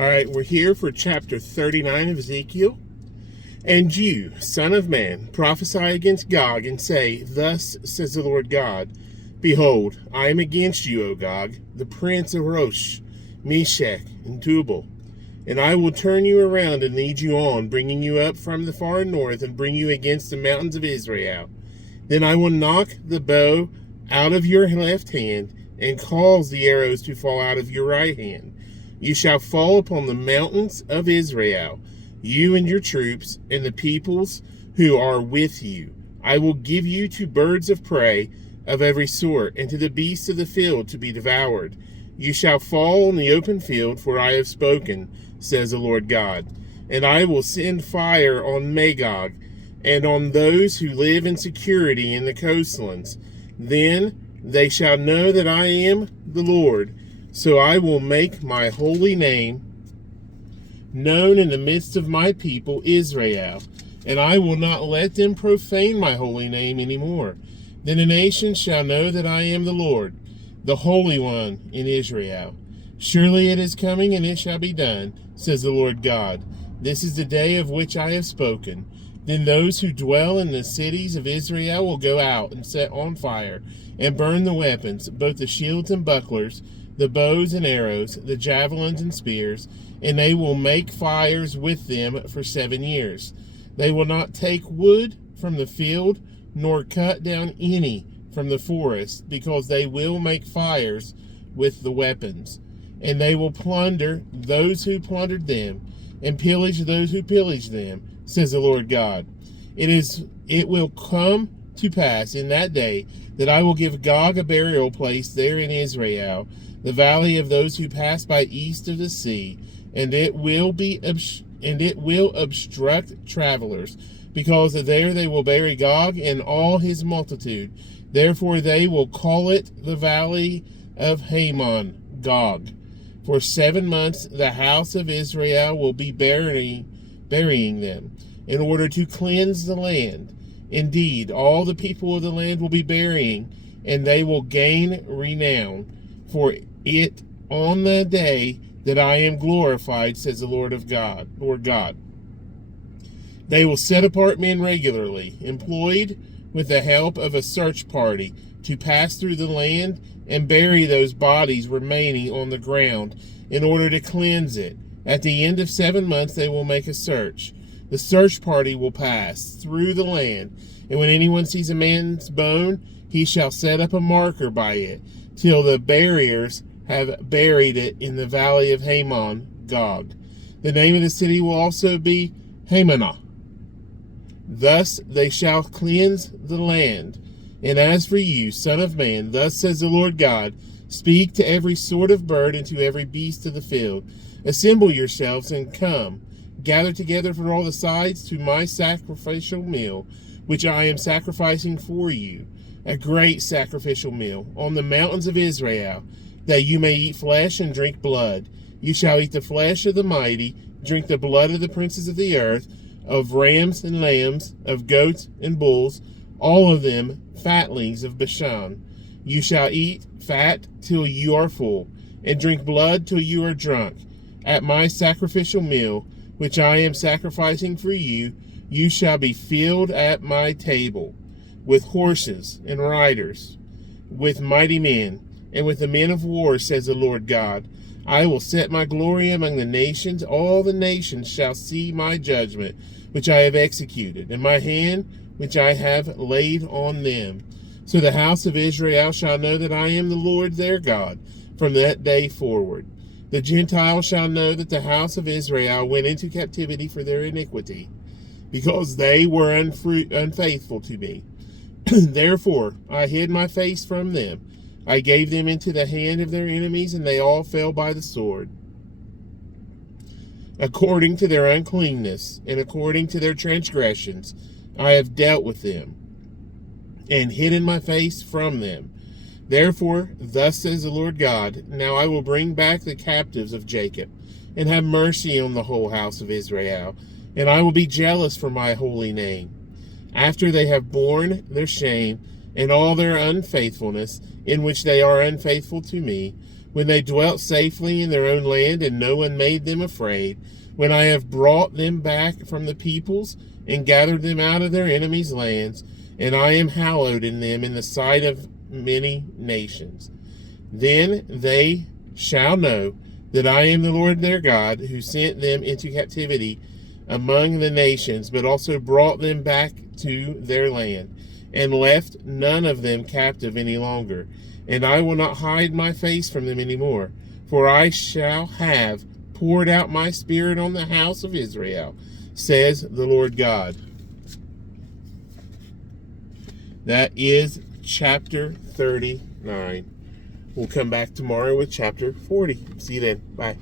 All right, we're here for chapter 39 of Ezekiel. And you, son of man, prophesy against Gog and say, Thus says the Lord God, Behold, I am against you, O Gog, the prince of Rosh, Meshech, and Tubal. And I will turn you around and lead you on, bringing you up from the far north and bring you against the mountains of Israel. Then I will knock the bow out of your left hand and cause the arrows to fall out of your right hand. You shall fall upon the mountains of Israel, you and your troops, and the peoples who are with you. I will give you to birds of prey of every sort, and to the beasts of the field to be devoured. You shall fall on the open field, for I have spoken, says the Lord God. And I will send fire on Magog, and on those who live in security in the coastlands. Then they shall know that I am the Lord. So I will make my holy name known in the midst of my people Israel, and I will not let them profane my holy name any more. Then the nations shall know that I am the Lord, the Holy One in Israel. Surely it is coming, and it shall be done, says the Lord God. This is the day of which I have spoken. Then those who dwell in the cities of Israel will go out and set on fire and burn the weapons, both the shields and bucklers, the bows and arrows, the javelins and spears, and they will make fires with them for 7 years. They will not take wood from the field, nor cut down any from the forest, because they will make fires with the weapons. And they will plunder those who plundered them, and pillage those who pillaged them, says the Lord God. It will come to pass in that day that I will give Gog a burial place there in Israel, the valley of those who pass by east of the sea, and it will obstruct travelers, because there they will bury Gog and all his multitude. Therefore they will call it the valley of Hamon, Gog. For 7 months the house of Israel will be burying them, in order to cleanse the land. Indeed, all the people of the land will be burying, and they will gain renown for it on the day that I am glorified, says the Lord God. They will set apart men regularly, employed with the help of a search party, to pass through the land and bury those bodies remaining on the ground, in order to cleanse it. At the end of 7 months they will make a search. The search party will pass through the land, and when anyone sees a man's bone, he shall set up a marker by it, till the buriers have buried it in the valley of Hamon, Gog. The name of the city will also be Hamanah. Thus they shall cleanse the land. And as for you, son of man, thus says the Lord God, speak to every sort of bird and to every beast of the field. Assemble yourselves and come. Gather together from all the sides to my sacrificial meal, which I am sacrificing for you, a great sacrificial meal, on the mountains of Israel, that you may eat flesh and drink blood. You shall eat the flesh of the mighty, drink the blood of the princes of the earth, of rams and lambs, of goats and bulls, all of them fatlings of Bashan. You shall eat fat till you are full, and drink blood till you are drunk. At my sacrificial meal, which I am sacrificing for you, you shall be filled at my table, with horses and riders, with mighty men, and with the men of war, says the Lord God. I will set my glory among the nations. All the nations shall see my judgment, which I have executed, and my hand, which I have laid on them. So the house of Israel shall know that I am the Lord their God from that day forward. The Gentiles shall know that the house of Israel went into captivity for their iniquity, because they were unfaithful to me. Therefore I hid my face from them. I gave them into the hand of their enemies, and they all fell by the sword. According to their uncleanness and according to their transgressions, I have dealt with them, and hidden my face from them. Therefore, thus says the Lord God, now I will bring back the captives of Jacob, and have mercy on the whole house of Israel, and I will be jealous for my holy name. After they have borne their shame and all their unfaithfulness, in which they are unfaithful to me, when they dwelt safely in their own land, and no one made them afraid, when I have brought them back from the peoples, and gathered them out of their enemies' lands, and I am hallowed in them in the sight of many nations. Then they shall know that I am the Lord their God, who sent them into captivity among the nations, but also brought them back to their land, and left none of them captive any longer. And I will not hide my face from them any more, for I shall have poured out my spirit on the house of Israel, says the Lord God. That is chapter 39. We'll come back tomorrow with chapter 40. See you then. Bye.